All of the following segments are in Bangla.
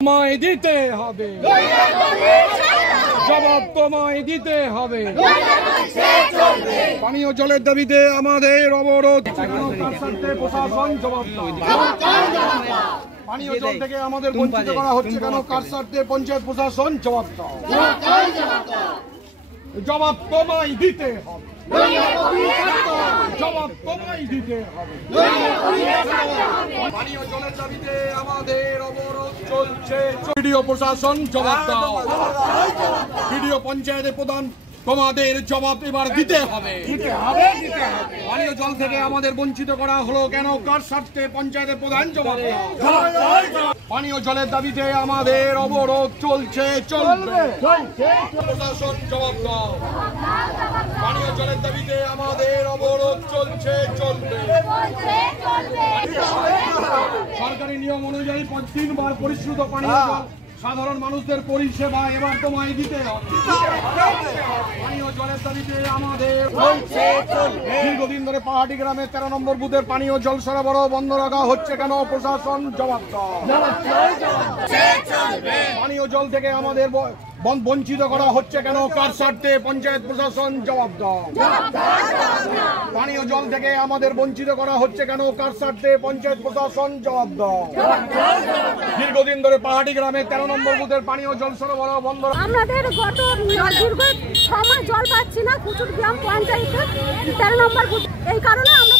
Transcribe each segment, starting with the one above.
তোমায় দিতে হবে, জবাব তোমায় দিতে হবে। পানীয় জলের দাবিতে আমাদের অবরোধ, প্রশাসন জবাব দাও। পানীয় জল থেকে আমাদের বঞ্চিত করা হচ্ছে কেন, কার স্বার্থে পঞ্চায়েত প্রশাসন জবাব দাও। জবাব তোমায় দিতে হবে, জবাব তোমায় দিতে হবে। পানীয় জলের দাবিতে আমাদের অবরোধ চলছে। ভিডিও প্রশাসন জবাব দাও। ভিডিও পঞ্চায়েতের প্রধান তোমাদের জবাব এবার দিতে হবে। পানীয় জল থেকে আমাদের বঞ্চিত করা হলো কেন, কার স্বার্থে পঞ্চায়েতের প্রধান জবাব দাও। পানীয় জলের দাবিতে আমাদের অবরোধ চলছে, চলবে। প্রশাসন জবাব দাও। পানীয় জলের দাবিতে আমাদের অবরোধ চলছে, চলবে। সরকারি নিয়ম অনুযায়ী 3 বার পরিশ্রুত পানীয় জল সাধারণ মানুষদের পরিষেবা এবার তোমায় দিতে হবে। পানীয় জলের দাবিতে আমাদের দীর্ঘদিন ধরে পাহাড়ি গ্রামে 13 নম্বর বুথের পানীয় জল সরবরাহ বন্ধ রাখা হচ্ছে কেন, প্রশাসন জবাব দাও। পানীয় জল থেকে আমাদের বঞ্চিত করা হচ্ছে কেন, কার স্বার্থে পঞ্চায়েত প্রশাসন জবাব দাও। পানীয় জল থেকে আমাদের বঞ্চিত করা হচ্ছে কেন, কার স্বার্থে পঞ্চায়েত প্রশাসন জবাব দাও। দীর্ঘদিন ধরে পাহাড়ি গ্রামে 13 নম্বর বুথের পানীয় জল সরবরাহ বন্ধ। আমাদের গত দীর্ঘ 6 মাস জল পাচ্ছি না কুচুর গ্রাম পঞ্চায়েতের 13 নম্বর বুথ। এই কারণে আমরা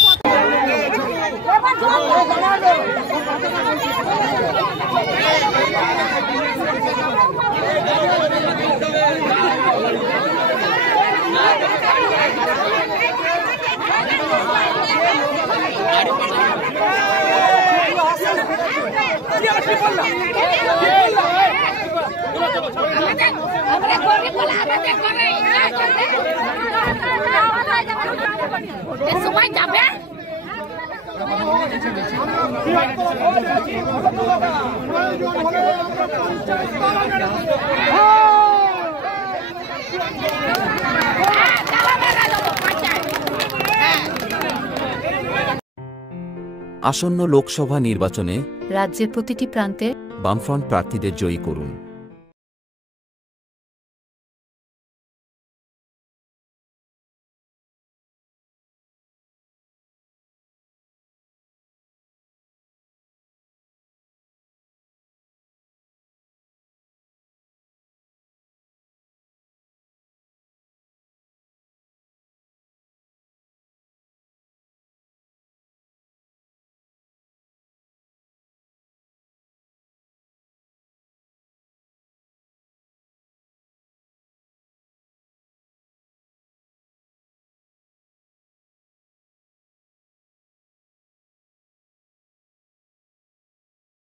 আসন্ন লোকসভা নির্বাচনে রাজ্যের প্রতিটি প্রান্তে বামফ্রন্ট প্রার্থীদের জয়ী করুন।